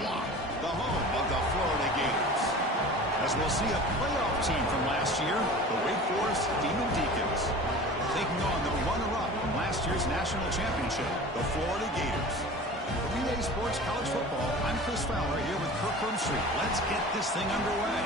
block, the home of the Florida Gators. As we'll see a playoff team from last year, the Wake Forest Demon Deacons, taking on the runner-up from last year's national championship, the Florida Gators. For EA Sports College Football, I'm Chris Fowler here with Kirk Herbstreit. Let's get this thing underway.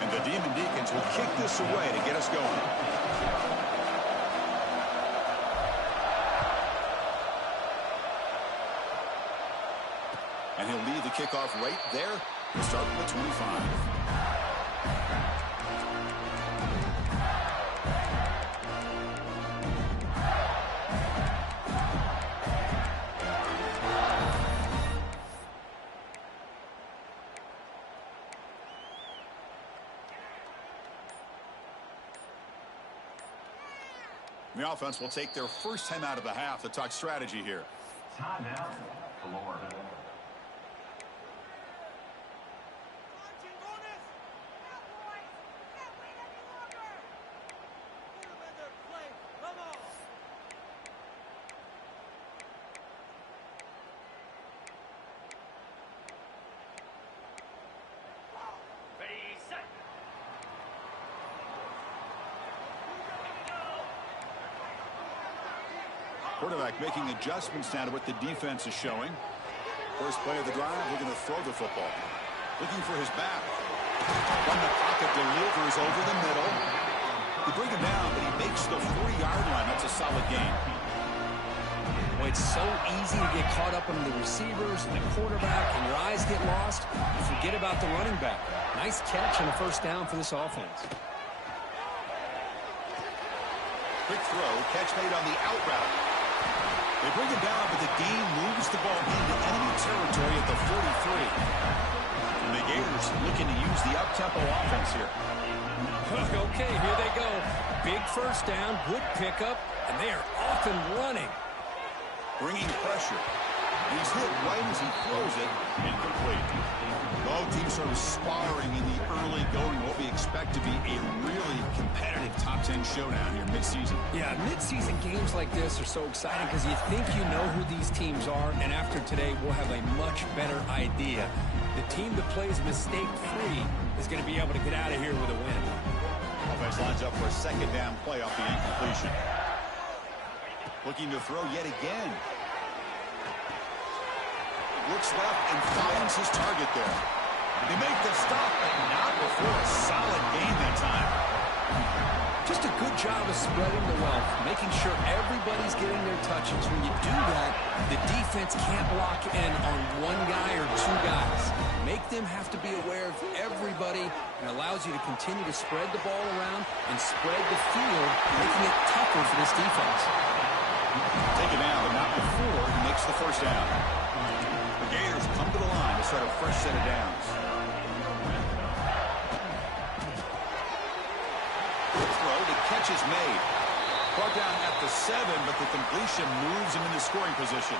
And the Demon Deacons will kick this away to get us going. And he'll leave the kickoff right there. We'll start with the 25. The offense will take their first time out of the half to talk strategy here. Time out. Florida. Quarterback making adjustments now to what the defense is showing. First play of the drive, we're going to throw the football. Looking for his back. From the pocket, delivers over the middle. They bring him down, but he makes the 40-yard line. That's a solid gain. Well, it's so easy to get caught up in the receivers and the quarterback, and your eyes get lost. You forget about the running back. Nice catch and a first down for this offense. Quick throw, catch made on the out route. They bring him down, but the game moves the ball into enemy territory at the 43. And the Gators looking to use the up-tempo offense here. Okay, here they go. Big first down, good pickup, and they are off and running. Bringing pressure. He's hit right as he throws it, incomplete. Both teams sort of sparring in the early going, what we expect to be a really competitive top 10 showdown here mid-season. Yeah, mid-season games like this are so exciting because you think you know who these teams are, and after today, we'll have a much better idea. The team that plays mistake-free is going to be able to get out of here with a win. Offense lines up for a second down play off the incompletion. Looking to throw yet again. Looks left and finds his target there. They make the stop, but not before a solid gain that time. Just a good job of spreading the wealth, making sure everybody's getting their touches. When you do that, the defense can't lock in on one guy or two guys. Make them have to be aware of everybody, and allows you to continue to spread the ball around and spread the field, making it tougher for this defense. Taken down, but not before he makes the first down. The Gators come to the line to start a fresh set of downs. Good throw, the catch is made. Brought down at the 7, but the completion moves him into scoring position.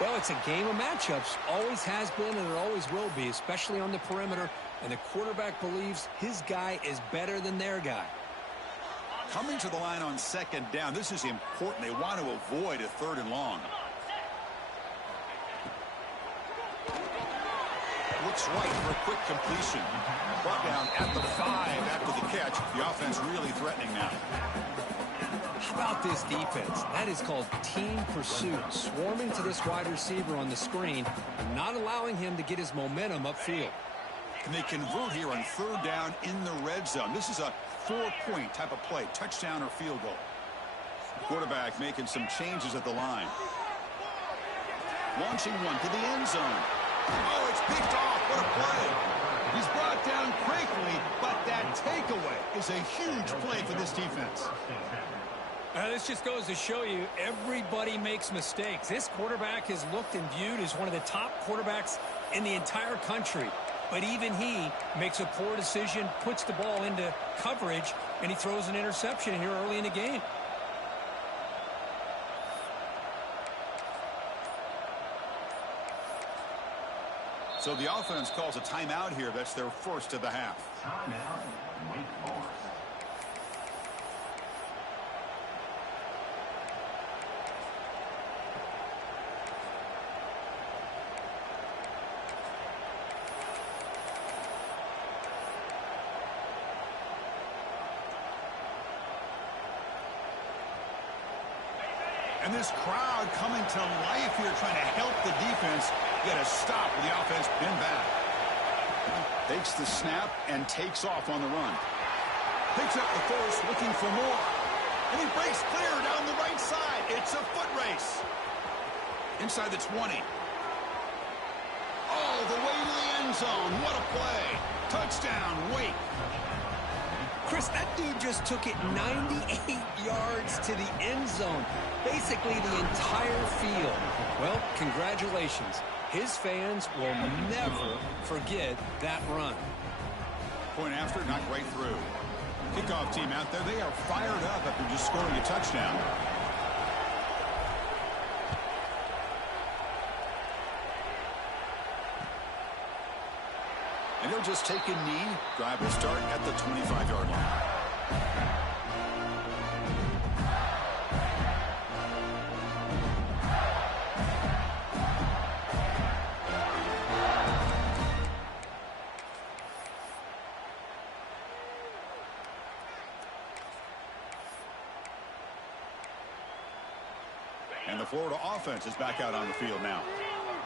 Well, it's a game of matchups. Always has been, and it always will be, especially on the perimeter. And the quarterback believes his guy is better than their guy. Coming to the line on second down, this is important. They want to avoid a 3rd and long. Looks right for a quick completion. Brought down at the 5 after the catch. The offense really threatening now. How about this defense? That is called team pursuit. Swarming to this wide receiver on the screen and not allowing him to get his momentum upfield. And they convert here on 3rd down in the red zone. This is a 4-point type of play, touchdown or field goal. Quarterback making some changes at the line. Launching one to the end zone. Oh, it's picked off. What a play. He's brought down quickly, but that takeaway is a huge play for this defense. This just goes to show you everybody makes mistakes. This quarterback is looked and viewed as one of the top quarterbacks in the entire country. But even he makes a poor decision, puts the ball into coverage, and he throws an interception here early in the game. So the offense calls a timeout here. That's their first of the half. Timeout, Wake Forest. And this crowd coming to life here, trying to help the defense get a stop with the offense pinned back. Takes the snap and takes off on the run. Picks up the force, looking for more. And he breaks clear down the right side. It's a foot race. Inside the 20. All the way to the end zone. What a play. Touchdown, Wake. Chris, that dude just took it 98 yards to the end zone. Basically the entire field. Well, congratulations. His fans will never forget that run. Point after, knocked right through. Kickoff team out there, they are fired up after just scoring a touchdown. And they'll just take a knee. Drive will start at the 25-yard line. And the Florida offense is back out on the field now.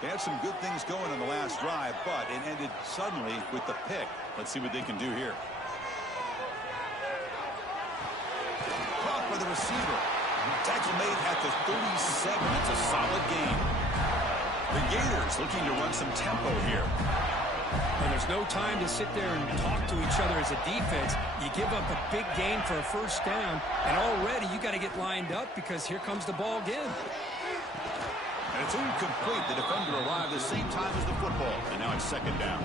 They had some good things going in the last drive, but it ended suddenly with the pick. Let's see what they can do here. Caught by the receiver. Tackle made at the 37. It's a solid gain. The Gators looking to run some tempo here. And there's no time to sit there and talk to each other as a defense. You give up a big gain for a first down, and already you got to get lined up because here comes the ball again. And it's incomplete. The defender arrived at the same time as the football, and now it's second down.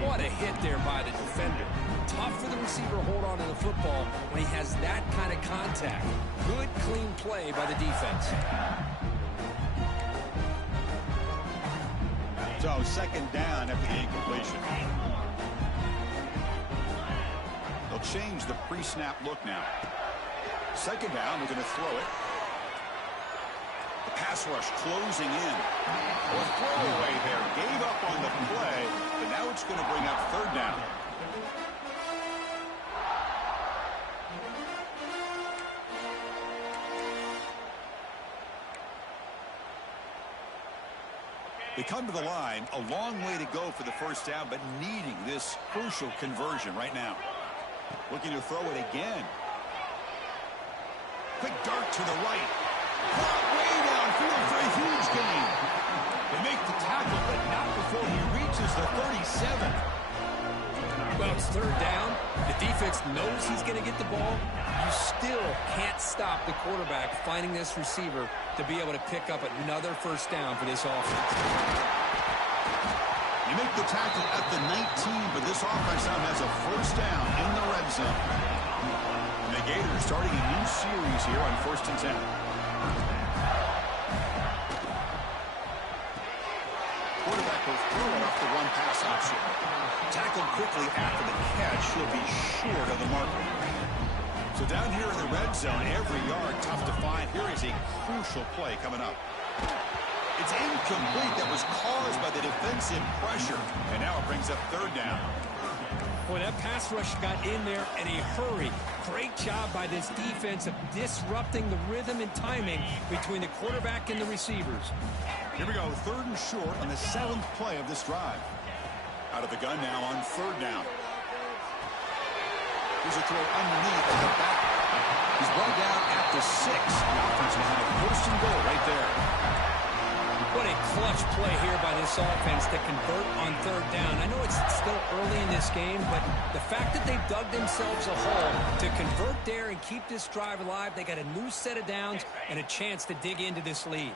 What a hit there by the defender. Tough for the receiver to hold on to the football when he has that kind of contact. Good, clean play by the defense. So second down after the incompletion. They'll change the pre-snap look now. Second down, we're going to throw it. The pass rush closing in. Or throwaway there. Gave up on the play, but now it's going to bring up third down. They come to the line, a long way to go for the first down, but needing this crucial conversion right now. Looking to throw it again. Quick dart to the right. Caught way downfield for a huge gain. They make the tackle, but not before he reaches the 37. Well, it's third down. The defense knows he's going to get the ball. You still can't stop the quarterback finding this receiver to be able to pick up another first down for this offense. You make the tackle at the 19, but this offense now has a first down in the red zone. And the Gators starting a new series here on 1st and 10. Quarterback will throw it off the run pass option. Tackled quickly after the catch. He'll be short of the marker. So down here in the red zone, every yard tough to find. Here is a crucial play coming up. It's incomplete. That was caused by the defensive pressure. And now it brings up third down. Boy, that pass rush got in there in a hurry. Great job by this defense of disrupting the rhythm and timing between the quarterback and the receivers. Here we go, third and short on the 7th play of this drive. Out of the gun now on third down. Here's a throw underneath to the back. He's brought down at the 6. The offense will have a first and goal right there. What a clutch play here by this offense to convert on third down. I know it's still early in this game, but the fact that they've dug themselves a hole to convert there and keep this drive alive, they got a new set of downs and a chance to dig into this lead.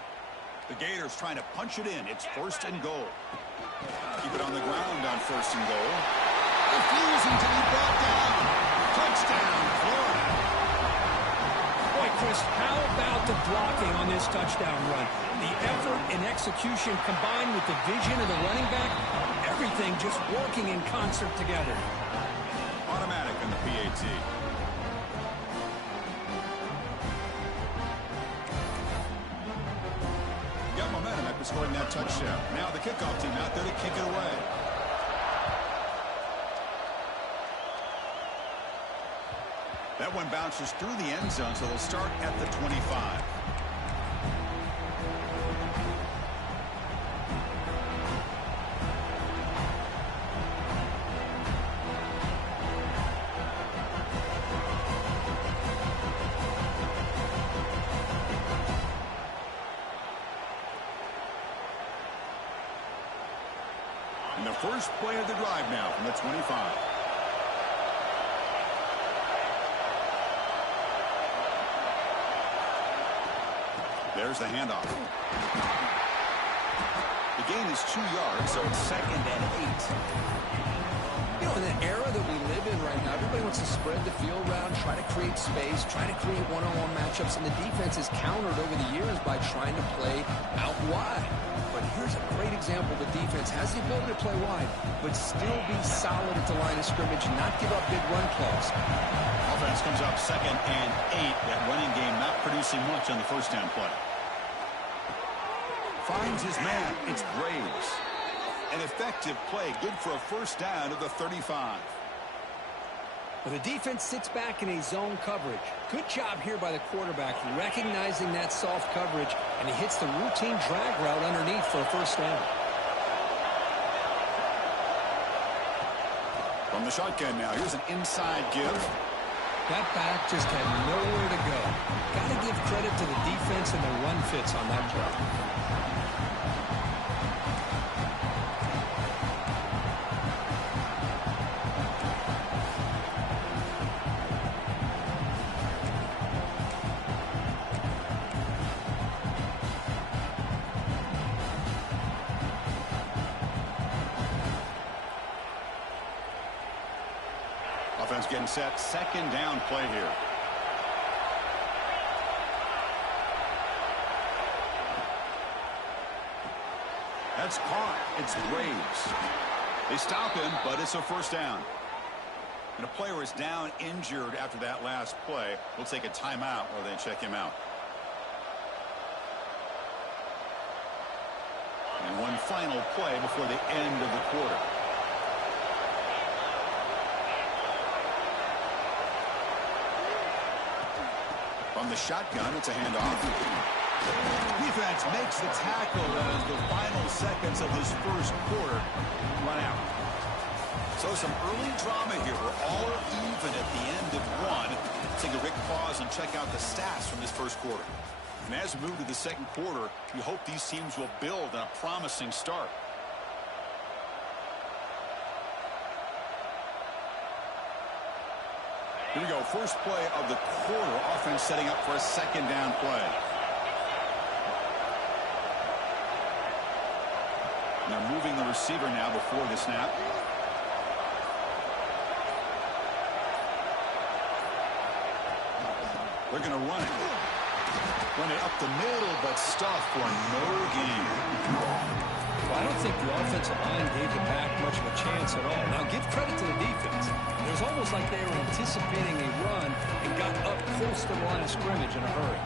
The Gators trying to punch it in. It's first and goal. Keep it on the ground on first and goal. Refusing to be brought down. Touchdown, Florida. Boy, Chris, how about the blocking on this this touchdown run. The effort and execution combined with the vision of the running back, everything just working in concert together. Automatic in the PAT. Got momentum after scoring that touchdown. Now the kickoff team out there to kick it away. That one bounces through the end zone, so they'll start at the 25. And the first play of the drive now from the 25. There's the handoff. The gain is 2 yards, so it's 2nd and 8. You know, in the era that we live in right now, everybody wants to spread the field around, try to create space, try to create one-on-one matchups, and the defense is countered over the years by trying to play out wide. But here's a great example. The defense has the ability to play wide, but still be solid at the line of scrimmage and not give up big run plays. Offense comes up 2nd and 8. That running game not producing much on the first down play. Finds his man. It's Graves. An effective play. Good for a first down at the 35. Well, the defense sits back in a zone coverage. Good job here by the quarterback, recognizing that soft coverage, and he hits the routine drag route underneath for a first down. From the shotgun now, here's an inside give. That back just had nowhere to go. Got to give credit to the defense and the run fits on that play. Offense getting set. 2nd down play here. That's caught. It's Graves. They stop him, but it's a first down. And a player is down injured after that last play. We'll take a timeout while they check him out. And one final play before the end of the quarter. From the shotgun, it's a handoff. Defense makes the tackle as the final seconds of this first quarter run out. So some early drama here. We're all even at the end of one. Take a quick pause and check out the stats from this first quarter. And as we move to the second quarter, you hope these teams will build on a promising start. Here we go. First play of the quarter. Offense setting up for a 2nd down play. They're moving the receiver now before the snap. They're going to run it. Run it up the middle, but stuffed for no gain. Well, I don't think the offensive line gave the back much of a chance at all. Now, give credit to the defense. It was almost like they were anticipating a run and got up close to the line of scrimmage in a hurry.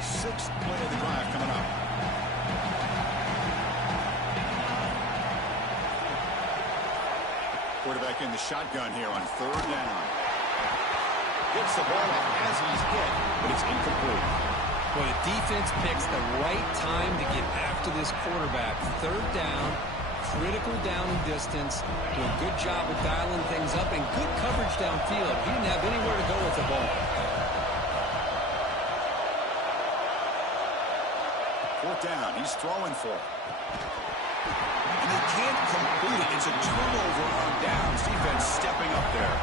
Sixth play of the drive coming up. Quarterback in the shotgun here on 3rd down. Gets the ball off as he's hit, but it's incomplete. Well, the defense picks the right time to get after this quarterback. 3rd down, critical down and distance. Do a good job of dialing things up and good coverage downfield. He didn't have anywhere to go with the ball. 4th down, he's throwing for it. And they can't complete it. It's a turnover on downs. Defense stepping up there.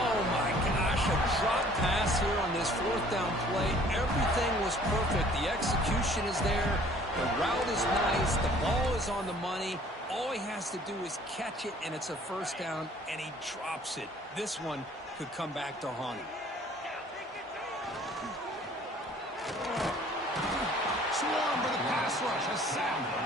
Oh, my gosh, a drop pass here on this fourth down play. Everything was perfect. The execution is there. The route is nice. The ball is on the money. All he has to do is catch it, and it's a first down, and he drops it. This one could come back to haunt him. Swarm for the pass rush. A sack.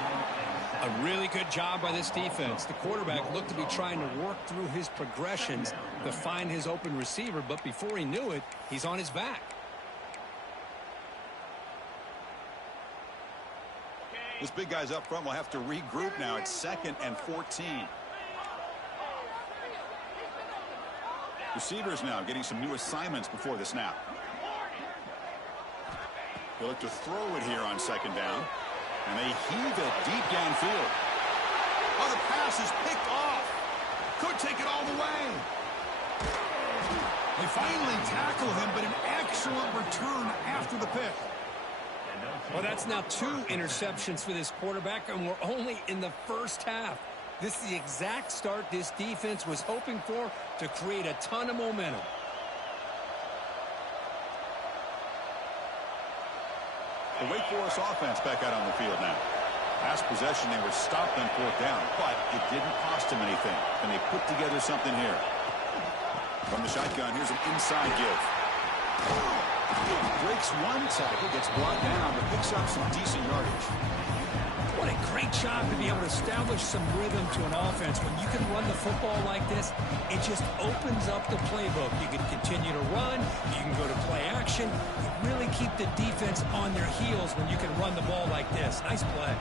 A really good job by this defense. The quarterback looked to be trying to work through his progressions to find his open receiver, but before he knew it, he's on his back. This big guy's up front will have to regroup now. It's 2nd and 14. Receivers now getting some new assignments before the snap. They'll look to throw it here on 2nd down. And they heave it deep downfield. Oh, the pass is picked off. Could take it all the way. They finally tackle him, but an excellent return after the pick. Well, that's now 2 interceptions for this quarterback, and we're only in the first half. This is the exact start this defense was hoping for to create a ton of momentum. The Wake Forest offense back out on the field now. Last possession, they were stopped on 4th down, but it didn't cost them anything. And they put together something here. From the shotgun, here's an inside give. Breaks one tackle, gets brought down, but picks up some decent yardage. What a great job to be able to establish some rhythm to an offense. When you can run the football like this, it just opens up the playbook. You can continue to run. You can go to play action. You really keep the defense on their heels when you can run the ball like this. Nice play.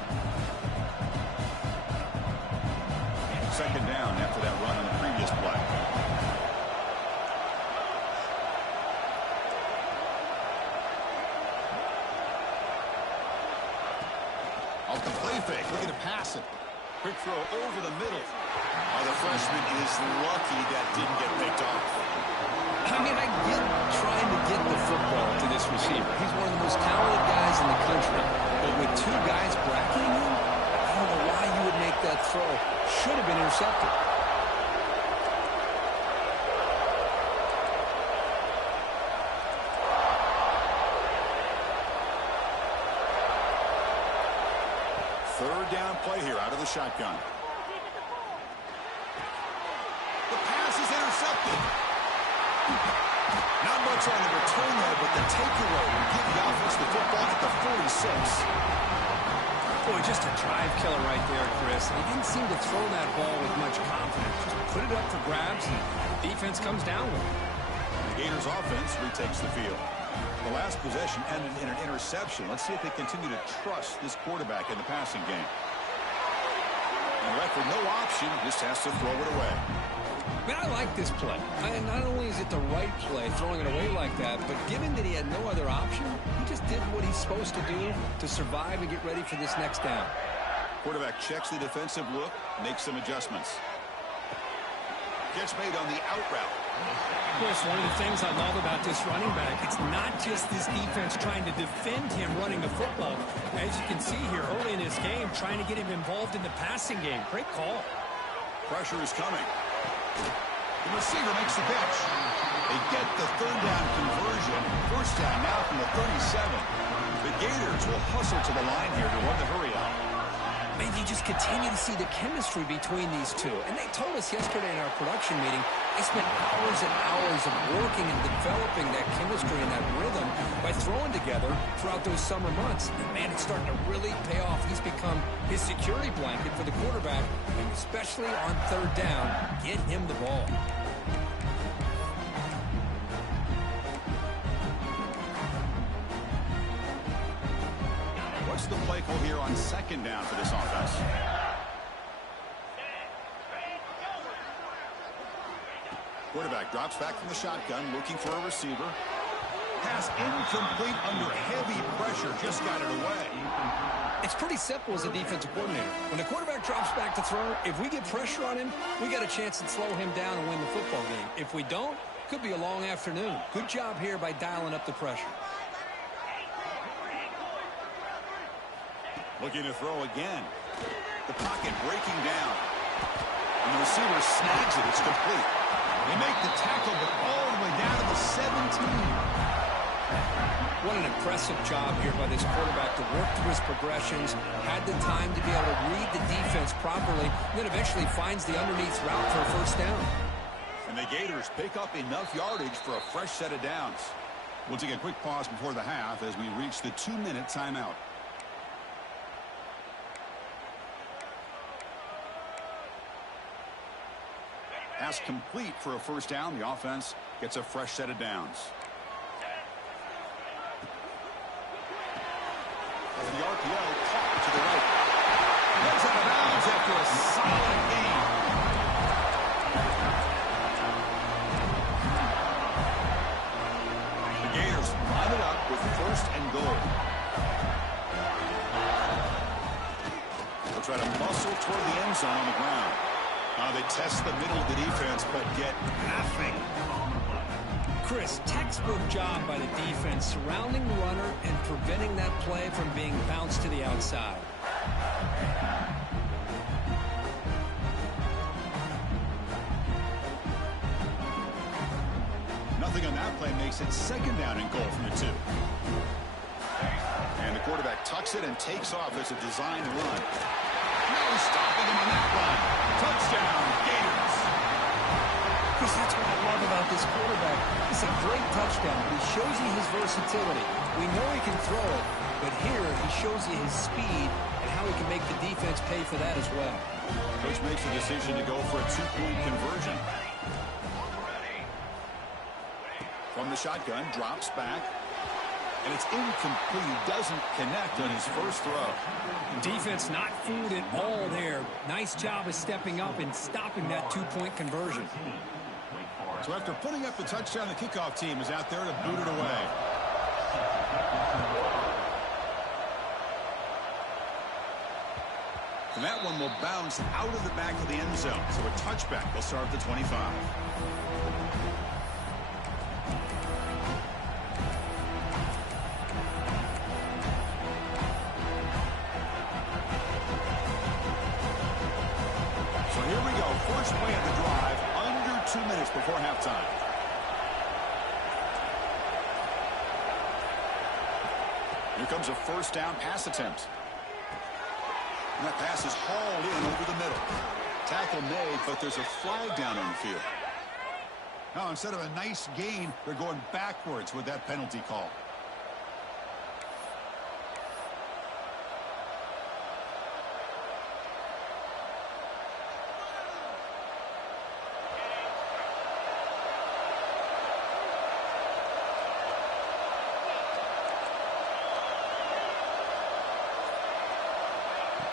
2nd down after that run on the previous play. Off the play fake, looking to pass it. Quick throw over the middle. Oh, the freshman is lucky that didn't get picked off. I mean, I get trying to get the football to this receiver. He's one of the most talented guys in the country. But with 2 guys bracketing him, I don't know why you would make that throw. Should have been intercepted. Third down play here out of the shotgun. The pass is intercepted. Not much on the return there, but the takeaway will give the offense the football at the 46. Boy, just a drive killer right there, Chris. He didn't seem to throw that ball with much confidence. Just put it up for grabs, and the defense comes down with it. The Gators offense retakes the field. The last possession ended in an interception. Let's see if they continue to trust this quarterback in the passing game. And left with no option, just has to throw it away. Man, I like this play. Not only is it the right play, throwing it away like that, but given that he had no other option, he just did what he's supposed to do to survive and get ready for this next down. Quarterback checks the defensive look, makes some adjustments. Catch made on the out route. Chris, one of the things I love about this running back, it's not just this defense trying to defend him running the football. As you can see here early in this game, trying to get him involved in the passing game. Great call. Pressure is coming. The receiver makes the catch. They get the 3rd down conversion. First down now from the 37. The Gators will hustle to the line here to run the hurry out. Man, you just continue to see the chemistry between these two. And they told us yesterday in our production meeting, they spent hours and hours of working and developing that chemistry and that rhythm by throwing together throughout those summer months. And, man, it's starting to really pay off. He's become his security blanket for the quarterback, and especially on 3rd down, get him the ball. What's the play call here on 2nd down for this offense? Quarterback drops back from the shotgun, looking for a receiver. Pass incomplete under heavy pressure, just got it away. It's pretty simple as a defensive coordinator. When the quarterback drops back to throw, if we get pressure on him, we got a chance to slow him down and win the football game. If we don't, it could be a long afternoon. Good job here by dialing up the pressure. Looking to throw again. The pocket breaking down. And the receiver snags it. It's complete. They make the tackle, but all the way down to the 17. What an impressive job here by this quarterback to work through his progressions, had the time to be able to read the defense properly, and then eventually finds the underneath route for a first down. And the Gators pick up enough yardage for a fresh set of downs. We'll take a quick pause before the half as we reach the 2-minute timeout. Pass complete for a first down. The offense gets a fresh set of downs. The RPO caught to the right. Goes out of bounds after a solid gain. The Gators line it up with first and goal. They'll try to muscle toward the end zone on the ground. They test the middle of the defense, but get nothing. Chris, textbook job by the defense surrounding the runner and preventing that play from being bounced to the outside. Nothing on that play makes it second down and goal from the 2. And the quarterback tucks it and takes off as a designed run. No stopping him on that run. Touchdown, Gators. Chris, that's what I love about this quarterback. It's a great touchdown, but he shows you his versatility. We know he can throw it, but here he shows you his speed and how he can make the defense pay for that as well. Coach makes the decision to go for a 2-point conversion. From the shotgun, drops back. And it's incomplete. He doesn't connect on his first throw. Defense not fooled at all there. Nice job of stepping up and stopping that 2-point conversion. So after putting up the touchdown, the kickoff team is out there to boot it away. And that one will bounce out of the back of the end zone. So a touchback will start at the 25. First play of the drive, under 2 minutes before halftime. Here comes a first down pass attempt. And that pass is hauled in over the middle. Tackle made, but there's a flag down on the field. Now, instead of a nice gain, they're going backwards with that penalty call.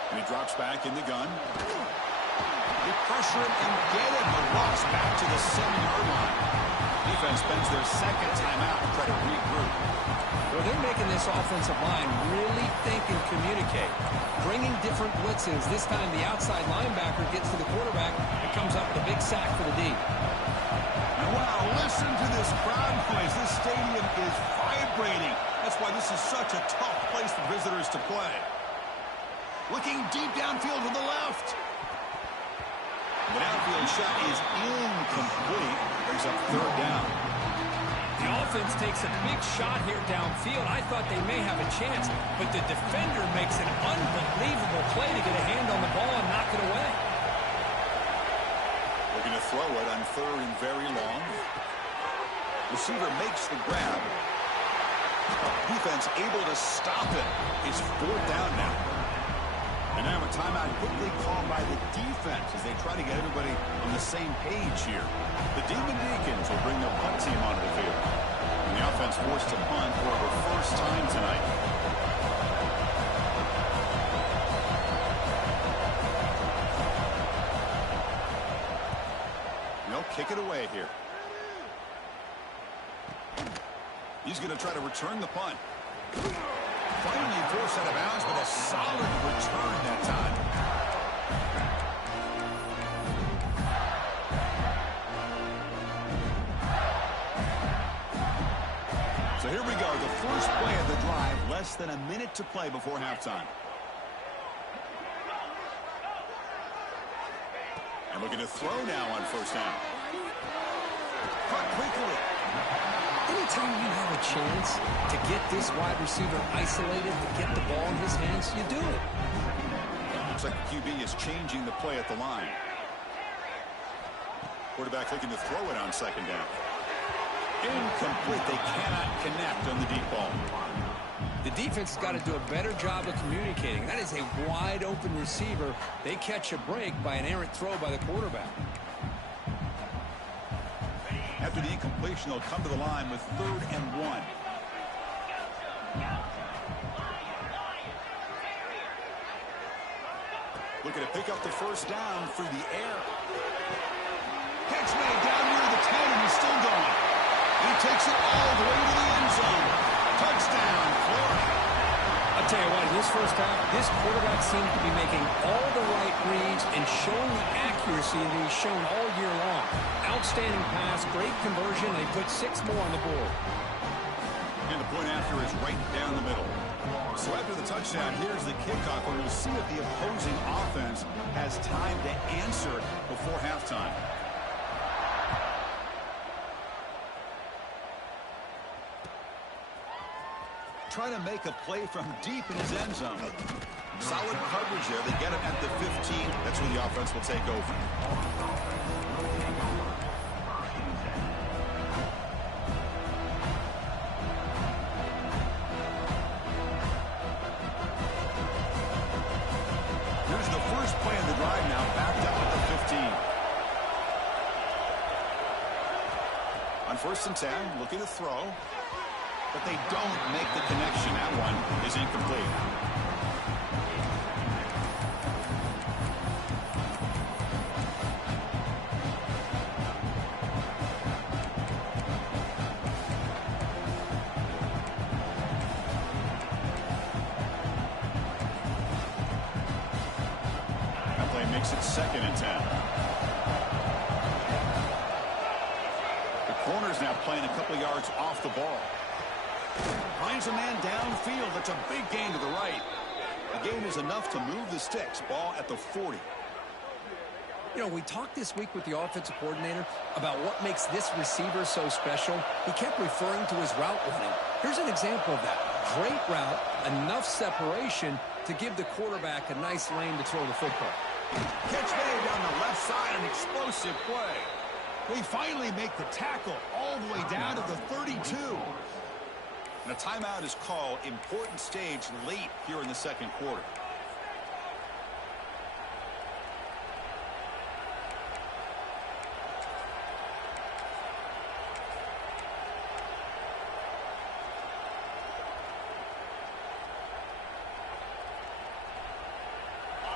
He drops back in the gun. They pressure him and get him. The loss back to the 7-yard line. Defense spends their second timeout to try to regroup. Well, they're making this offensive line really think and communicate. Bringing different blitzes. This time the outside linebacker gets to the quarterback and comes up with a big sack for the D. And wow, listen to this crowd noise. This stadium is vibrating. That's why this is such a tough place for visitors to play. Looking deep downfield to the left. The downfield shot is incomplete. Brings up third down. The offense takes a big shot here downfield. I thought they may have a chance, but the defender makes an unbelievable play to get a hand on the ball and knock it away. Looking to throw it on third and very long. Receiver makes the grab. Defense able to stop it. It's fourth down now. And now a timeout quickly called by the defense as they try to get everybody on the same page here. The Demon Deacons will bring the punt team onto the field. And the offense forced to punt for the first time tonight. They'll kick it away here. He's going to try to return the punt. Finally forced out of bounds with a solid return that time. So here we go, the first play of the drive, less than a minute to play before halftime. And looking to throw now on first down. Cut quickly. Any anytime you have a chance to get this wide receiver isolated, to get the ball in his hands, you do it. Looks like the QB is changing the play at the line. Quarterback looking to throw it on second down. Incomplete. They cannot connect on the deep ball. The defense has got to do a better job of communicating. That is a wide open receiver. They catch a break by an errant throw by the quarterback. After the incompletion, they'll come to the line with 3rd and 1. Looking to pick up the first down through the air. Catch made down near the 10, and he's still going. He takes it all the way to the end zone. Touchdown, Florida. I'll tell you what, in this first half, this quarterback seems to be making all the right reads and showing the accuracy that he's shown all year long. Outstanding pass, great conversion. They put 6 more on the board. And the point after is right down the middle. So after the touchdown, here's the kickoff, and we'll see if the opposing offense has time to answer before halftime. Trying to make a play from deep in his end zone. Solid coverage there. They get him at the 15. That's where the offense will take over. Here's the first play of the drive now, backed up at the 15. On 1st and 10, looking to throw. But they don't make the connection. That one is incomplete. That play makes it 2nd and 10. The corner's now playing a couple yards off the ball. Finds a man downfield. That's a big gain to the right. The gain is enough to move the sticks. Ball at the 40. You know, we talked this week with the offensive coordinator about what makes this receiver so special. He kept referring to his route running. Here's an example of that. Great route, enough separation to give the quarterback a nice lane to throw the football. Catch made down the left side, an explosive play. They finally make the tackle all the way down to the 32. And a timeout is called. Important stage late here in the 2nd quarter.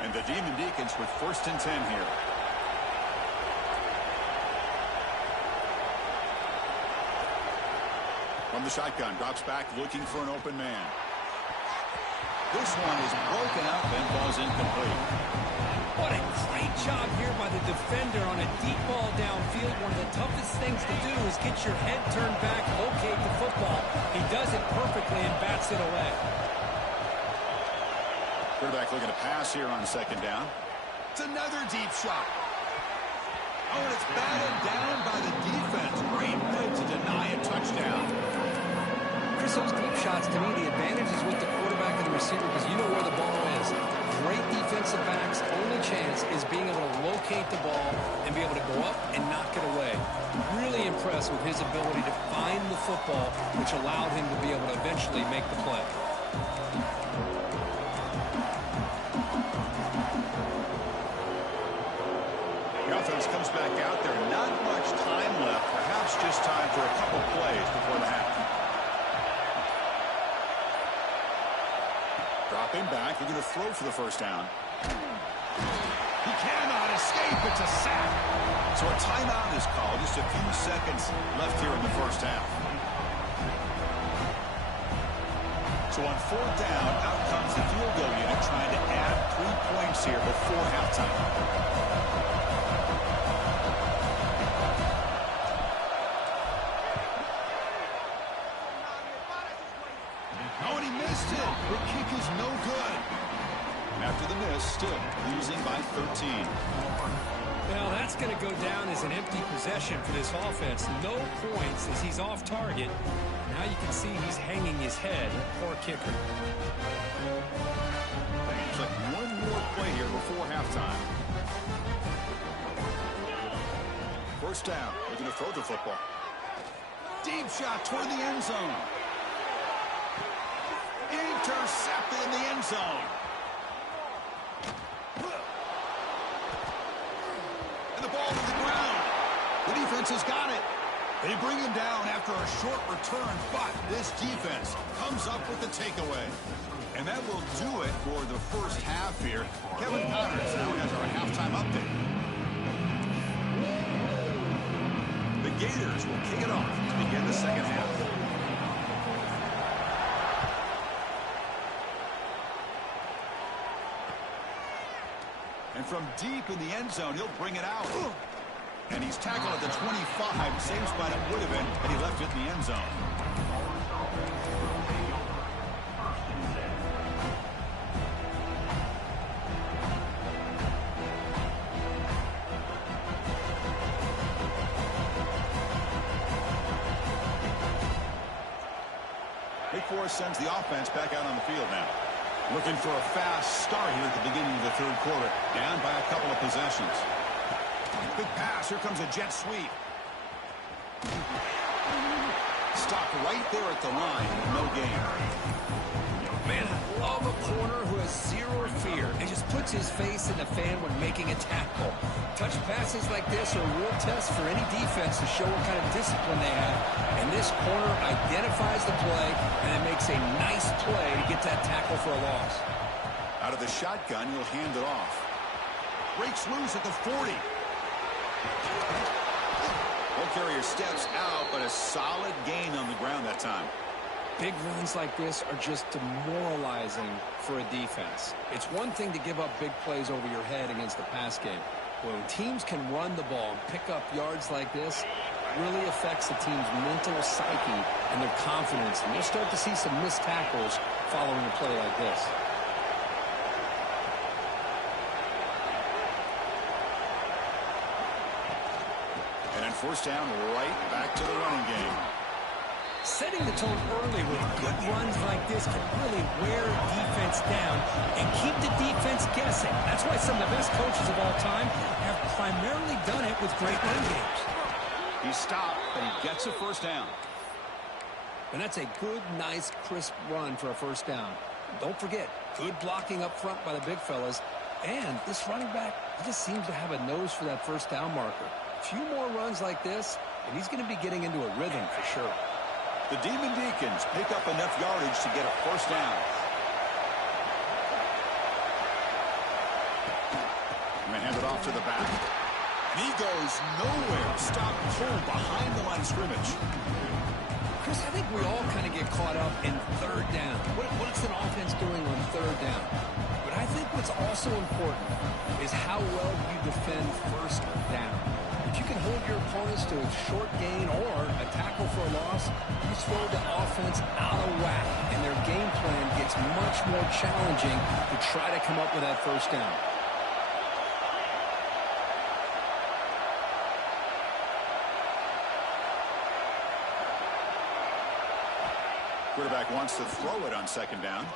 And the Demon Deacons with 1st and 10 here. From the shotgun, drops back, looking for an open man. This one is broken up and falls incomplete. What a great job here by the defender on a deep ball downfield. One of the toughest things to do is get your head turned back, locate the football. He does it perfectly and bats it away. Quarterback looking to pass here on 2nd down. It's another deep shot. Oh, and it's batted down by the defense. Great play to deny a touchdown. Chris, those deep shots, to me, the advantage is with the quarterback and the receiver because you know where the ball is. Great defensive backs, only chance is being able to locate the ball and be able to go up and knock it away. Really impressed with his ability to find the football, which allowed him to be able to eventually make the play. The offense comes back out there. Not much time left. Perhaps just time for a couple plays before the half. Dropping back. They're going to throw for the first down. He cannot escape. It's a sack. So a timeout is called. Just a few seconds left here in the first half. So on 4th down, out comes the field goal unit trying to add 3 points here before halftime. The kick is no good. And after the miss, still losing by 13. Well, that's going to go down as an empty possession for this offense. No points as he's off target. Now you can see he's hanging his head. Poor kicker. It's like one more play here before halftime. First down. Looking to throw the football. Deep shot toward the end zone. Intercepted in the end zone. And the ball to the ground. The defense has got it. They bring him down after a short return, but this defense comes up with the takeaway. And that will do it for the first half here. Kevin Connors now has our halftime update. The Gators will kick it off to begin the second half. And from deep in the end zone, he'll bring it out. And he's tackled at the 25. Same spot it would have been had he left it in the end zone. Wake Forest sends the offense back out on the field now. Looking for a fast start here at the beginning of the third quarter. Down by a couple of possessions. Big pass. Here comes a jet sweep. Stopped right there at the line. No gain. Man, I love a corner who has zero fear and just puts his face in the fan when making a tackle. Touch passes like this are a real test for any defense to show what kind of discipline they have. And this corner identifies the play and it makes a nice play to get that tackle for a loss. Out of the shotgun, he'll hand it off. Breaks loose at the 40. Ball carrier steps out, but a solid gain on the ground that time. Big runs like this are just demoralizing for a defense. It's one thing to give up big plays over your head against the pass game. When teams can run the ball and pick up yards like this, it really affects the team's mental psyche and their confidence. And you'll start to see some missed tackles following a play like this. And then first down, right back to the running game. Setting the tone early with good runs like this can really wear a defense down and keep the defense guessing. That's why some of the best coaches of all time have primarily done it with great run games. He stopped, but he gets a first down. And that's a good, nice, crisp run for a first down. Don't forget, good blocking up front by the big fellas. And this running back, he just seems to have a nose for that first down marker. A few more runs like this, and he's going to be getting into a rhythm for sure. The Demon Deacons pick up enough yardage to get a first down. I'm going to hand it off to the back. And he goes nowhere. Stopped cold behind the line of scrimmage. Chris, I think we all kind of get caught up in third down. What's an offense doing on third down? But I think what's also important is how well you defend first down. If you can hold your opponents to a short gain or a tackle for a loss, you throw the offense out of whack, and their game plan gets much more challenging to try to come up with that first down. Quarterback wants to throw it on second down.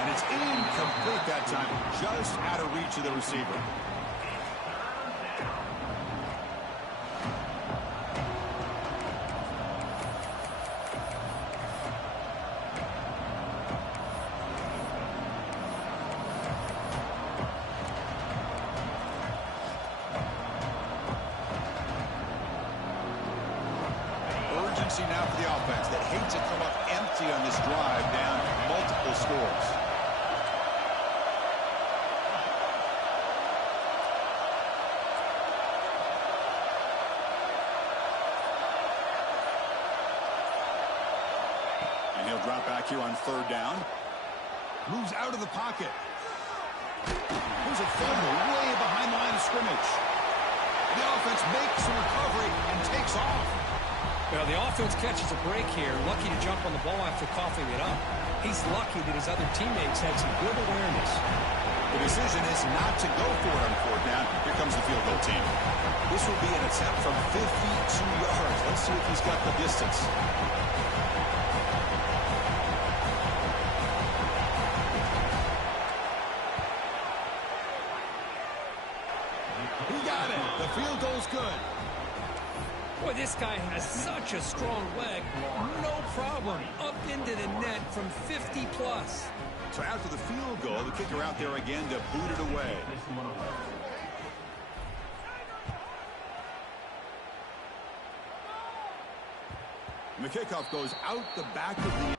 And it's incomplete that time, just out of reach of the receiver. Now for the offense that hates to come up empty on this drive, down multiple scores. And he'll drop back here on third down. Moves out of the pocket. There's a fumble way behind the line of scrimmage. The offense makes a recovery and takes off. Well, the offense catches a break here, lucky to jump on the ball after coughing it up. He's lucky that his other teammates had some good awareness. The decision is not to go for it on 4th down. Here comes the field goal team. This will be an attempt from 52 yards. Let's see if he's got the distance. He got it. The field goal's good. Boy, this guy has such a strong leg. No problem. Up into the net from 50 plus. So after the field goal, the kicker out there again to boot it away. And the kickoff goes out the back of the...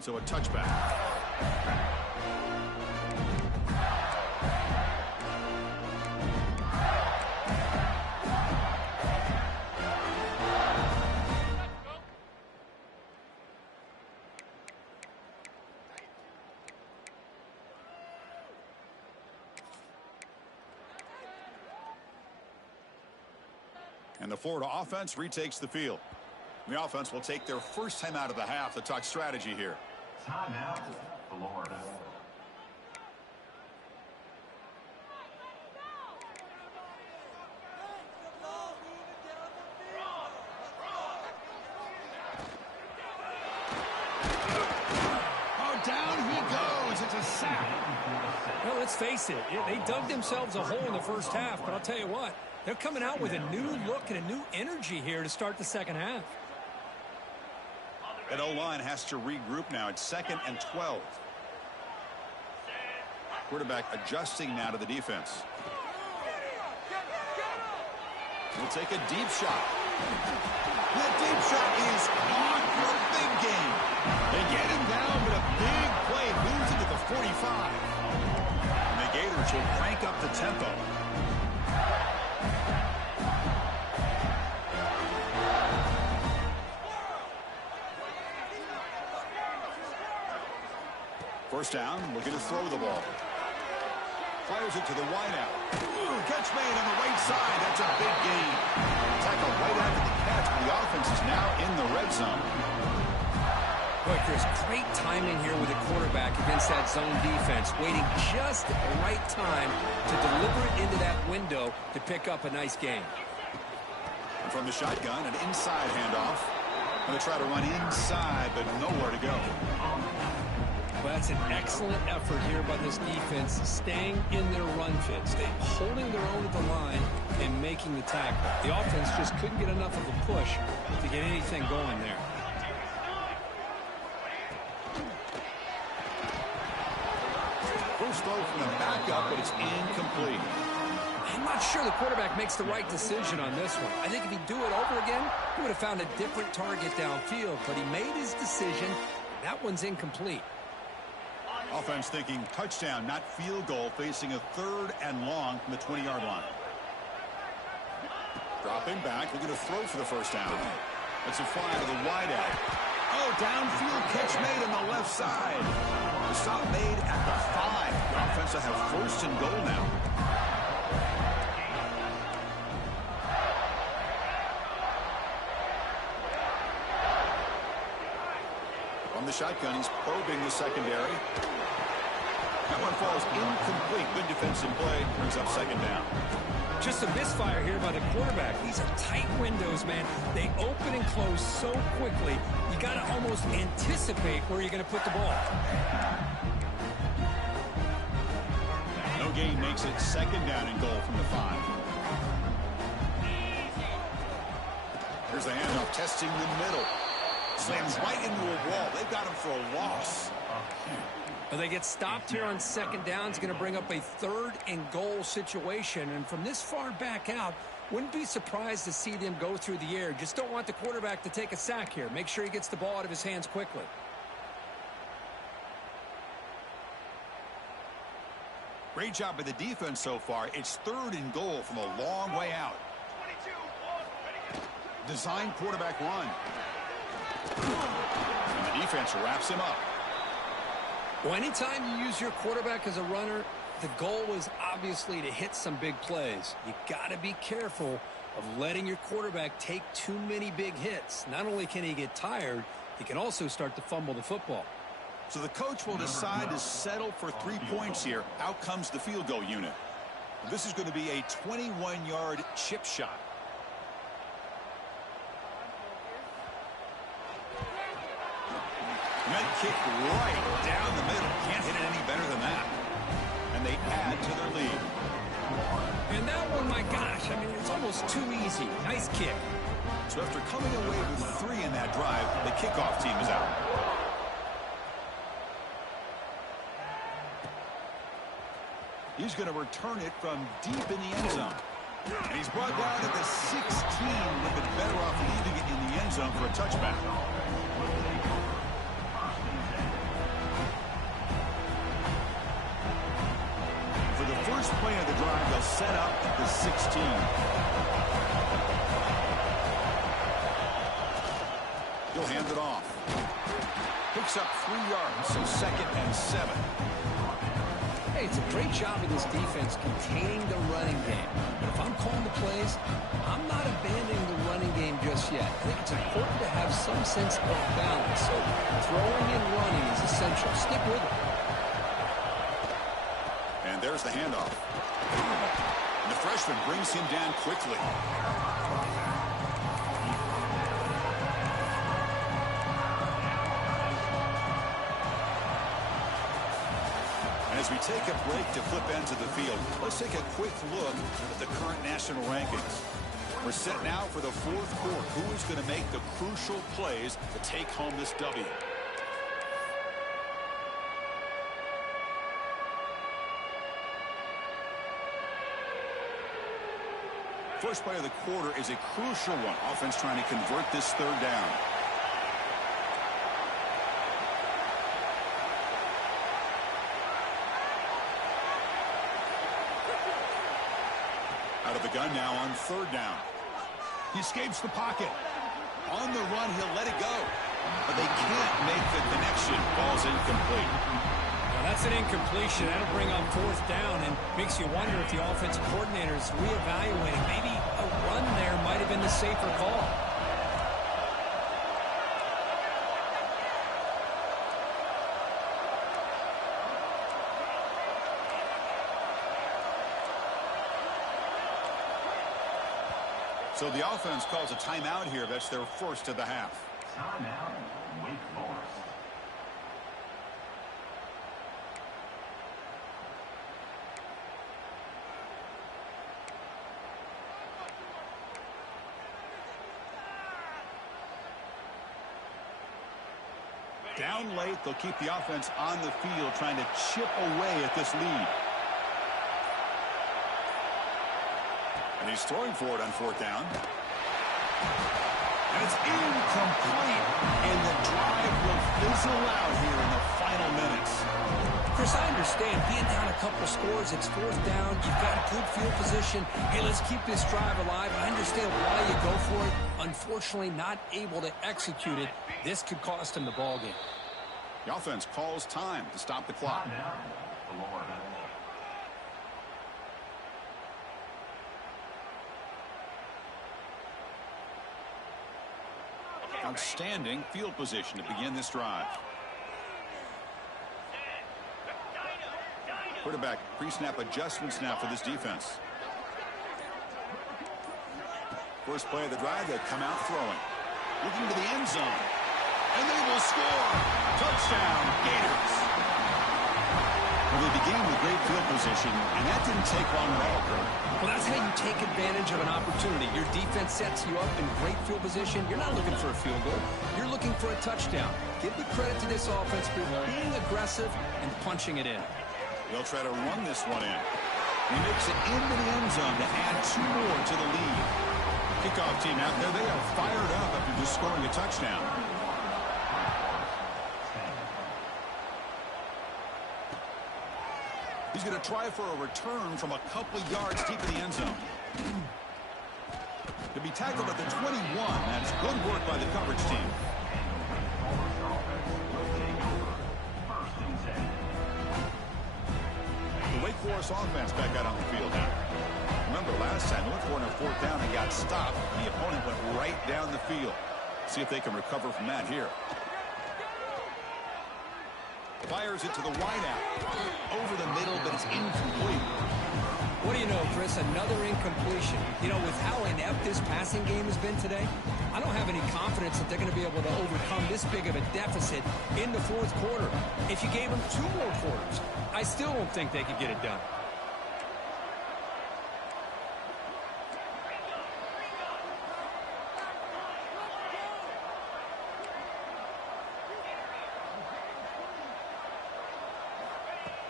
So a touchback. And the Florida offense retakes the field. The offense will take their first time out of the half to talk strategy here. Timeout, Florida. Oh, down he goes. It's a sack. Well, let's face it. They dug themselves a hole in the first half, but I'll tell you what. They're coming out with a new look and a new energy here to start the second half. That O-line has to regroup now. It's 2nd and 12. Quarterback adjusting now to the defense. We'll take a deep shot. The deep shot is on for a big game. They get him down, but a big play moves into the 45. And the Gators will crank up the tempo. First down, looking to throw the ball. Fires it to the wideout. Catch made on the right side. That's a big gain. Tackle right after the catch, but the offense is now in the red zone. Look, there's great timing here with the quarterback against that zone defense, waiting just at the right time to deliver it into that window to pick up a nice gain. And from the shotgun, an inside handoff. Going to try to run inside, but nowhere to go. Well, that's an excellent effort here by this defense, staying in their run fits, holding their own at the line and making the tackle. The offense just couldn't get enough of a push to get anything going there. First throw from the backup, but it's incomplete. I'm not sure the quarterback makes the right decision on this one. I think if he'd do it over again, he would have found a different target downfield, but he made his decision. That one's incomplete. Offense thinking touchdown, not field goal, facing a 3rd and long from the 20-yard line. Dropping back, looking to throw for the first down. It's a fly to the wideout. Oh, downfield catch made on the left side. The stop made at the 5. The offense will have 1st and goal now. From the shotgun, he's probing the secondary. That one falls incomplete. Good defensive play. Brings up 2nd down. Just a misfire here by the quarterback. These are tight windows, man. They open and close so quickly. You got to almost anticipate where you're going to put the ball. No gain makes it 2nd down and goal from the 5. Here's the handoff, testing the middle. Slams right into a wall. They've got him for a loss. Well, they get stopped here on 2nd down. It's going to bring up a 3rd and goal situation. And from this far back out, wouldn't be surprised to see them go through the air. Just don't want the quarterback to take a sack here. Make sure he gets the ball out of his hands quickly. Great job by the defense so far. It's 3rd and goal from a long way out. Design quarterback run. And the defense wraps him up. Well, anytime you use your quarterback as a runner, the goal is obviously to hit some big plays. You got to be careful of letting your quarterback take too many big hits. Not only can he get tired, he can also start to fumble the football. So the coach will decide to settle for 3 points here. Out comes the field goal unit. This is going to be a 21-yard chip shot. That kick right down the middle. Can't hit it any better than that. And they add to their lead. And that one, my gosh, I mean, it's almost too easy. Nice kick. So after coming away with 3 in that drive, the kickoff team is out. He's going to return it from deep in the end zone. And he's brought down at the 16. Would have been better off leaving it in the end zone for a touchback. For the first play of the drive, they'll set up at the 16. He'll hand it off. Picks up 3 yards, so 2nd and 7. Hey, it's a great job of this defense containing the running game. But if I'm calling the plays, I'm not abandoning the running game just yet. I think it's important to have some sense of balance. So throwing and running is essential. Stick with it. And there's the handoff. And the freshman brings him down quickly. As we take a break to flip ends of the field, let's take a quick look at the current national rankings. We're set now for the 4th quarter. Who is going to make the crucial plays to take home this W? First play of the quarter is a crucial one. Offense trying to convert this 3rd down. Out of the gun now on 3rd down. He escapes the pocket. On the run, he'll let it go. But they can't make the connection. Ball's incomplete. Well, that's an incompletion. That'll bring on 4th down and makes you wonder if the offensive coordinator is reevaluating. Maybe a run there might have been the safer call. So the offense calls a timeout here. That's their first of the half. Timeout, Wake Forest. Down late, they'll keep the offense on the field trying to chip away at this lead. And he's throwing for it on 4th down. And it's incomplete. And the drive will fizzle out here in the final minutes. Chris, I understand being down a couple scores. It's fourth down. You've got a good field position. Hey, let's keep this drive alive. I understand why you go for it. Unfortunately, not able to execute it. This could cost him the ball game. The offense calls time to stop the clock. Outstanding field position to begin this drive. Quarterback pre-snap adjustments now for this defense. First play of the drive, they come out throwing. Looking to the end zone. And they will score. Touchdown, Gators. Well, they began with great field position, and that didn't take long at all, Kurt. Well, that's how you take advantage of an opportunity. Your defense sets you up in great field position. You're not looking for a field goal. You're looking for a touchdown. Give the credit to this offense for being aggressive and punching it in. They'll try to run this one in. He makes it into the end zone to add 2 more to the lead. Kickoff team out there, they are fired up after just scoring a touchdown. He's going to try for a return from a couple of yards deep in the end zone. To be tackled at the 21, that's good work by the coverage team. The Wake Forest offense back out on the field now. Remember last time, they looked for it on fourth down and got stopped. The opponent went right down the field. See if they can recover from that here. Fires it to the wideout. Over the middle, but it's incomplete. What do you know, Chris? Another incompletion. You know, with how inept this passing game has been today, I don't have any confidence that they're going to be able to overcome this big of a deficit in the fourth quarter. If you gave them 2 more quarters, I still don't think they could get it done.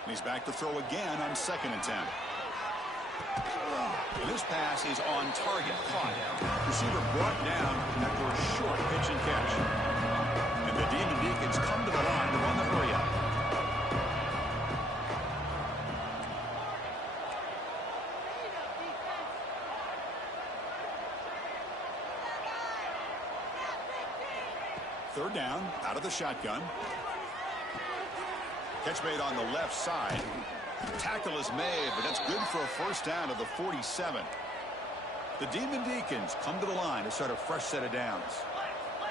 He's back to throw again on 2nd and 10. This pass is on target. Caught. Receiver brought down after a short pitch and catch. And the Demon Deacons come to the line to run the hurry up. Third down, out of the shotgun. Catch made on the left side. Tackle is made, but that's good for a first down of the 47. The Demon Deacons come to the line to start a fresh set of downs.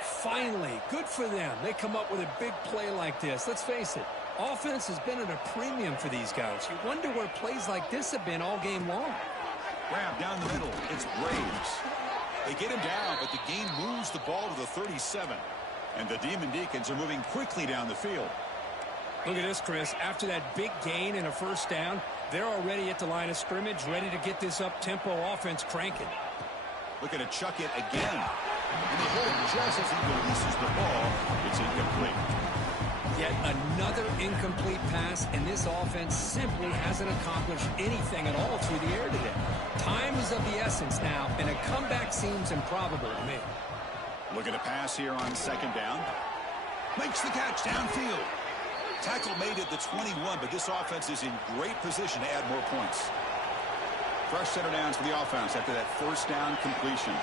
Finally, good for them. They come up with a big play like this. Let's face it, offense has been at a premium for these guys. You wonder where plays like this have been all game long. Grab down the middle. It's Braves. They get him down, but the game moves the ball to the 37. And the Demon Deacons are moving quickly down the field. Look at this, Chris. After that big gain and a first down, they're already at the line of scrimmage, ready to get this up-tempo offense cranking. Looking to chuck it again. And they hit him just as he releases the ball. It's incomplete. Yet another incomplete pass, and this offense simply hasn't accomplished anything at all through the air today. Time is of the essence now, and a comeback seems improbable to me. Looking to pass here on 2nd down. Makes the catch downfield. Tackle made at the 21, but this offense is in great position to add more points. Fresh set of downs for the offense after that first down completion.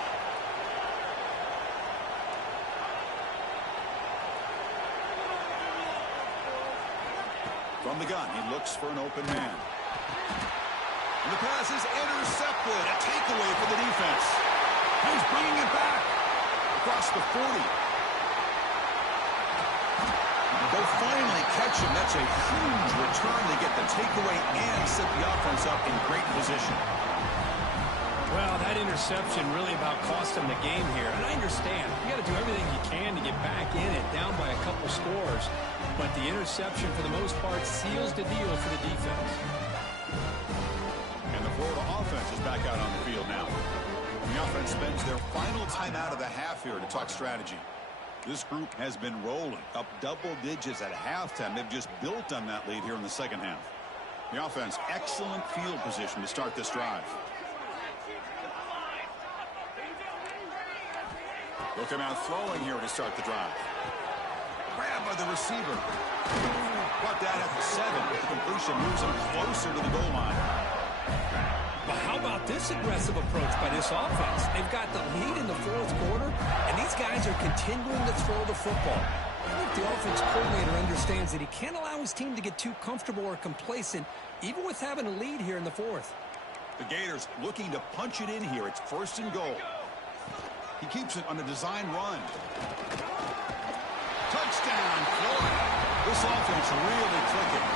From the gun, he looks for an open man. And the pass is intercepted. A takeaway for the defense. He's bringing it back across the 40. They'll finally catch him. That's a huge return. They get the takeaway and set the offense up in great position. Well, that interception really about cost them the game here. And I understand. You got to do everything you can to get back in it, down by a couple scores. But the interception, for the most part, seals the deal for the defense. And the Florida offense is back out on the field now. And the offense spends their final time out of the half here to talk strategy. This group has been rolling up double digits at halftime. They've just built on that lead here in the second half. The offense, excellent field position to start this drive. They'll come out throwing here to start the drive. Grab by the receiver. Brought down at the 7. The completion moves him closer to the goal line. Well, how about this aggressive approach by this offense? They've got the lead in the fourth quarter, and these guys are continuing to throw the football. I think the offense coordinator understands that he can't allow his team to get too comfortable or complacent, even with having a lead here in the fourth. The Gators looking to punch it in here. It's 1st and goal. He keeps it on a design run. Touchdown, Florida. This offense really clicking.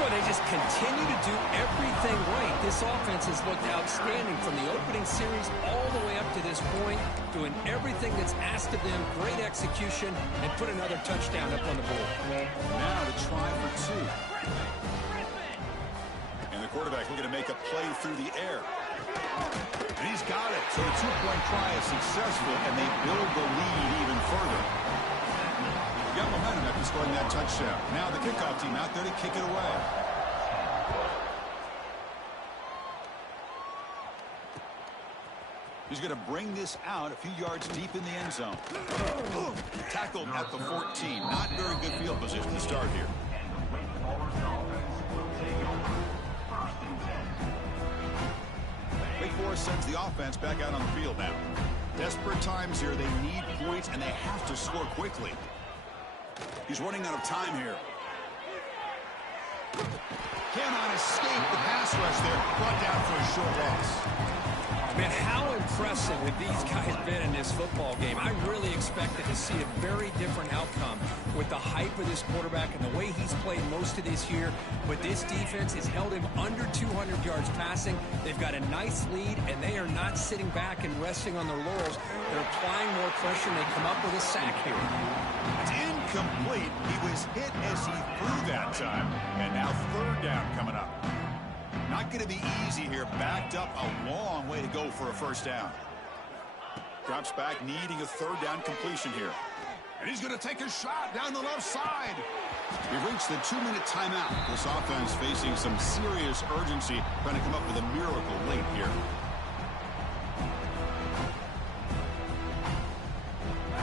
Boy, they just continue to do everything right. This offense has looked outstanding from the opening series all the way up to this point, doing everything that's asked of them, great execution, and put another touchdown up on the board. Now to try for 2. And the quarterback looking to make a play through the air. And he's got it. So the 2-point try is successful, and they build the lead even further. Got momentum after scoring that touchdown. Now the kickoff team out there to kick it away. He's going to bring this out a few yards deep in the end zone. Tackled at the 14. Not very good field position to start here. Wake Forest sends the offense back out on the field now. Desperate times here. They need points, and they have to score quickly. He's running out of time here. Cannot escape the pass rush there. Brought down for a short loss. Man, how impressive have these guys been in this football game? I really expected to see a very different outcome with the hype of this quarterback and the way he's played most of this year. But this defense has held him under 200 yards passing. They've got a nice lead, and they are not sitting back and resting on their laurels. They're applying more pressure, and they come up with a sack here. It's incomplete. He was hit as he threw that time. And now 3rd down coming up. Not going to be easy here. Backed up a long way to go for a 1st down. Drops back, needing a 3rd down completion here. And he's going to take a shot down the left side. We've reached the 2-minute timeout. This offense facing some serious urgency, trying to come up with a miracle late here.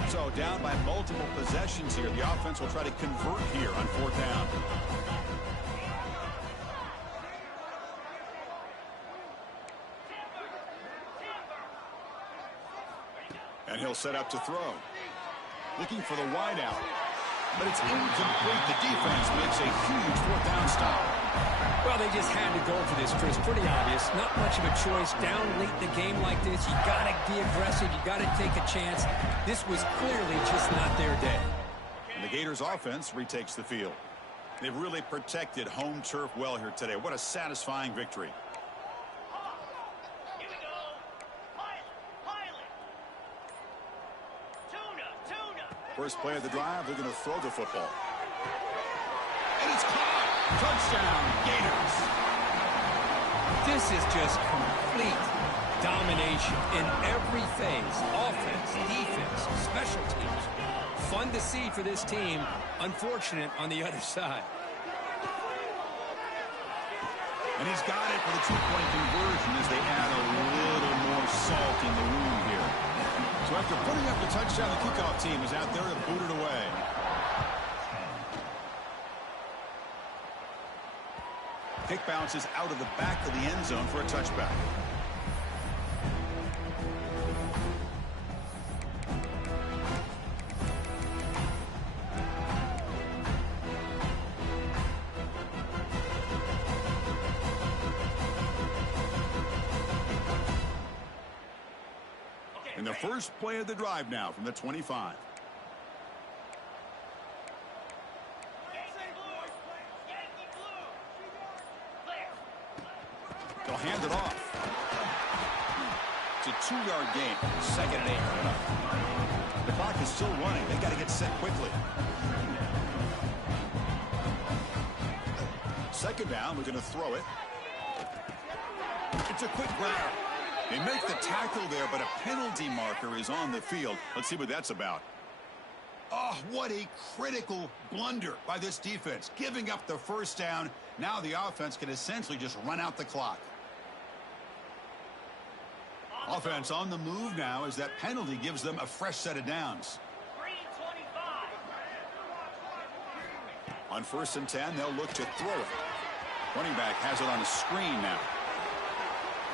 So down by multiple possessions here. The offense will try to convert here on 4th down. And he'll set up to throw. Looking for the wide out. But it's incomplete. The defense makes a huge 4th down stop. Well, they just had to go for this, Chris. Pretty obvious. Not much of a choice. Down late in the game like this, you got to be aggressive. You got to take a chance. This was clearly just not their day. And the Gators offense retakes the field. They've really protected home turf well here today. What a satisfying victory. First play of the drive, they're going to throw the football. And it's caught. Touchdown, Gators. This is just complete domination in every phase. Offense, defense, special teams. Fun to see for this team. Unfortunate on the other side. And he's got it for the 2-point conversion as they add a little more salt in the wound here. So after putting up the touchdown, the kickoff team is out there to boot it away. Kick bounces out of the back of the end zone for a touchback. And the first play of the drive now from the 25. They'll hand it off. It's a 2-yard gain. 2nd and 8 coming up. The clock is still running. They got to get set quickly. 2nd down. We're going to throw it. It's a quick grab. They make the tackle there, but a penalty marker is on the field. Let's see what that's about. Oh, what a critical blunder by this defense. Giving up the 1st down. Now the offense can essentially just run out the clock. Offense on the move now as that penalty gives them a fresh set of downs. On 1st and 10, they'll look to throw it. Running back has it on a screen now.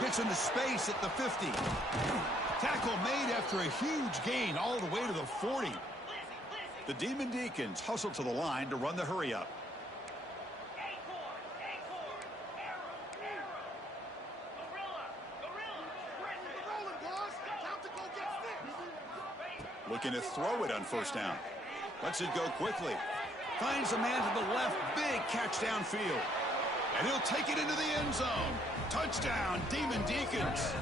Gets into space at the 50. Tackle made after a huge gain all the way to the 40. The Demon Deacons hustle to the line to run the hurry up. Looking to throw it on 1st down. Lets it go quickly. Finds a man to the left. Big catch downfield. And he'll take it into the end zone. Touchdown, Demon Deacons.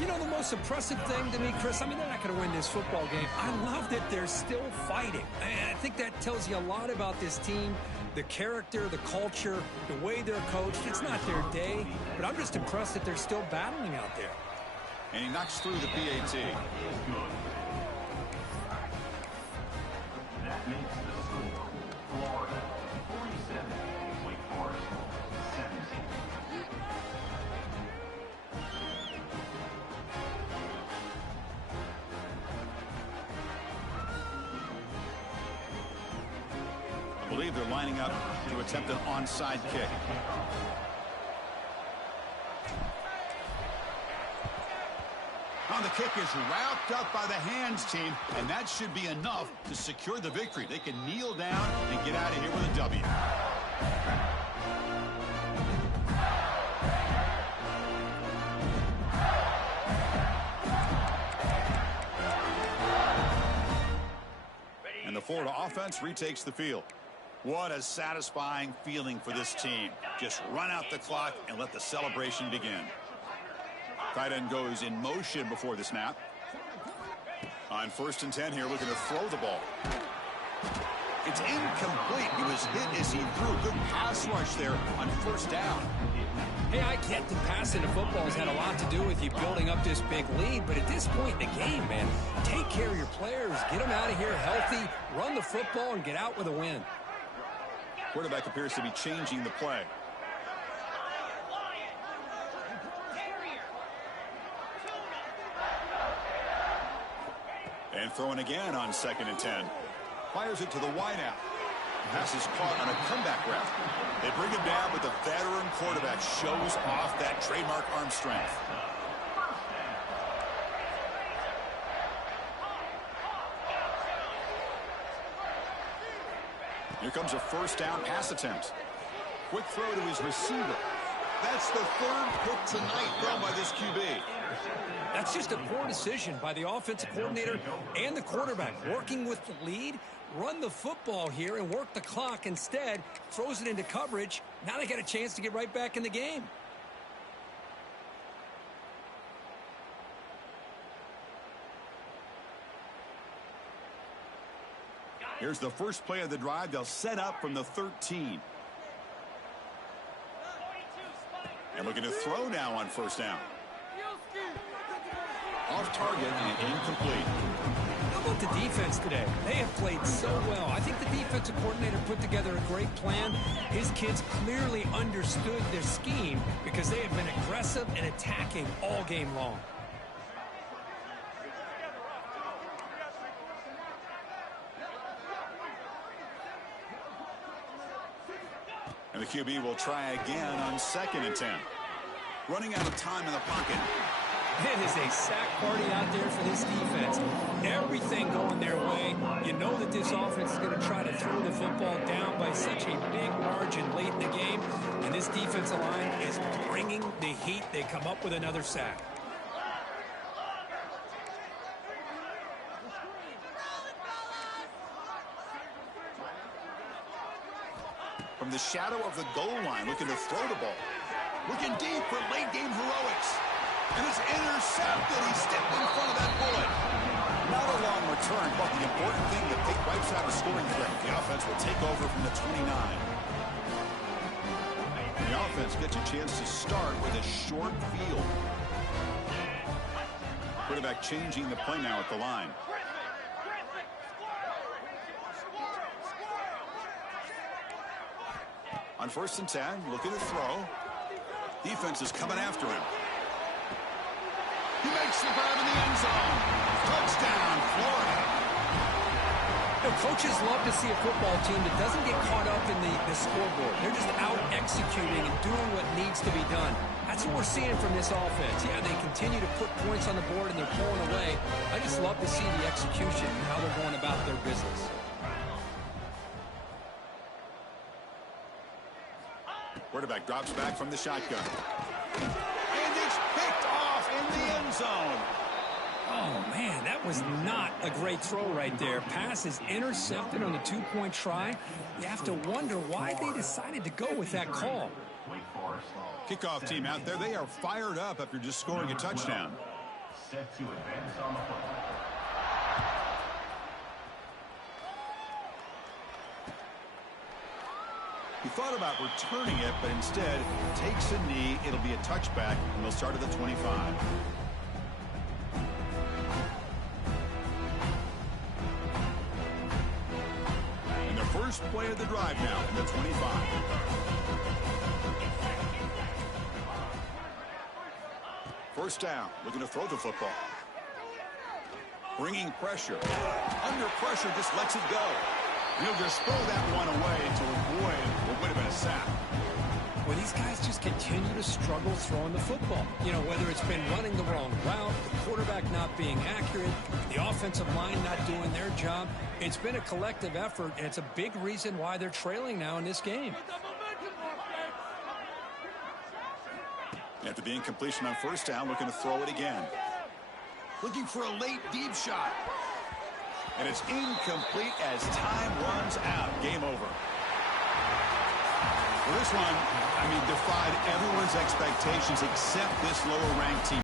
You know, the most impressive thing to me, Chris, I mean, they're not going to win this football game. I love that they're still fighting. And I think that tells you a lot about this team, the character, the culture, the way they're coached. It's not their day, but I'm just impressed that they're still battling out there. And he knocks through the PAT. That makes the score Florida 47, Wake Forest 17. I believe they're lining up to attempt an onside kick. The kick is wrapped up by the hands team, and that should be enough to secure the victory. They can kneel down and get out of here with a W. And the Florida offense retakes the field. What a satisfying feeling for this team. Just run out the clock and let the celebration begin. Tight end goes in motion before the snap. On 1st and 10 here, looking to throw the ball. It's incomplete. He was hit as he threw. Good pass rush there on 1st down. Hey, I get the pass into football has had a lot to do with you building up this big lead, but at this point in the game, man, take care of your players. Get them out of here healthy, run the football, and get out with a win. Quarterback appears to be changing the play. And throwing again on 2nd and 10. Fires it to the wideout. Pass is caught on a comeback route. They bring him down, but the veteran quarterback shows off that trademark arm strength. Here comes a 1st down pass attempt. Quick throw to his receiver. That's the 3rd pick tonight thrown by this QB. That's just a poor decision by the offensive coordinator and the quarterback. Working with the lead, run the football here and work the clock instead. Throws it into coverage. Now they got a chance to get right back in the game. Here's the first play of the drive. They'll set up from the 13. And looking to throw now on 1st down. Off target and incomplete. How about the defense today? They have played so well. I think the defensive coordinator put together a great plan. His kids clearly understood their scheme because they have been aggressive and attacking all game long. And the QB will try again on 2nd and 10. Running out of time in the pocket. It is a sack party out there for this defense. Everything going their way. You know that this offense is going to try to throw the football down by such a big margin late in the game. And this defensive line is bringing the heat. They come up with another sack. From the shadow of the goal line, looking to throw the ball. Looking deep for late-game heroics. And it's intercepted. He stepped in front of that bullet. Not a long return, but the important thing that they wipes out a scoring threat. The offense will take over from the 29. And the offense gets a chance to start with a short field. Quarterback changing the play now at the line. On 1st and 10, looking to throw. Defense is coming after him. He makes the grab in the end zone. Touchdown, Florida. You know, coaches love to see a football team that doesn't get caught up in the scoreboard. They're just out executing and doing what needs to be done. That's what we're seeing from this offense. Yeah, they continue to put points on the board and they're pulling away. I just love to see the execution and how they're going about their business. Quarterback drops back from the shotgun. And it's picked off in the end zone. Oh, man, that was not a great throw right there. Pass is intercepted on the two-point try. You have to wonder why they decided to go with that call. Kickoff team out there, they are fired up after just scoring a touchdown. Set to advance on the football. He thought about returning it, but instead takes a knee. It'll be a touchback, and they'll start at the 25. And the first play of the drive now in the 25. First down, looking to throw the football. Bringing pressure. Under pressure, just lets it go. And he'll just throw that one away to avoid what would have been a sack. Well, these guys just continue to struggle throwing the football. You know, whether it's been running the wrong route, the quarterback not being accurate, the offensive line not doing their job. It's been a collective effort, and it's a big reason why they're trailing now in this game. After the incompletion on first down, looking to throw it again. Looking for a late deep shot. And it's incomplete as time runs out. Game over. Well, this one, defied everyone's expectations except this lower-ranked team.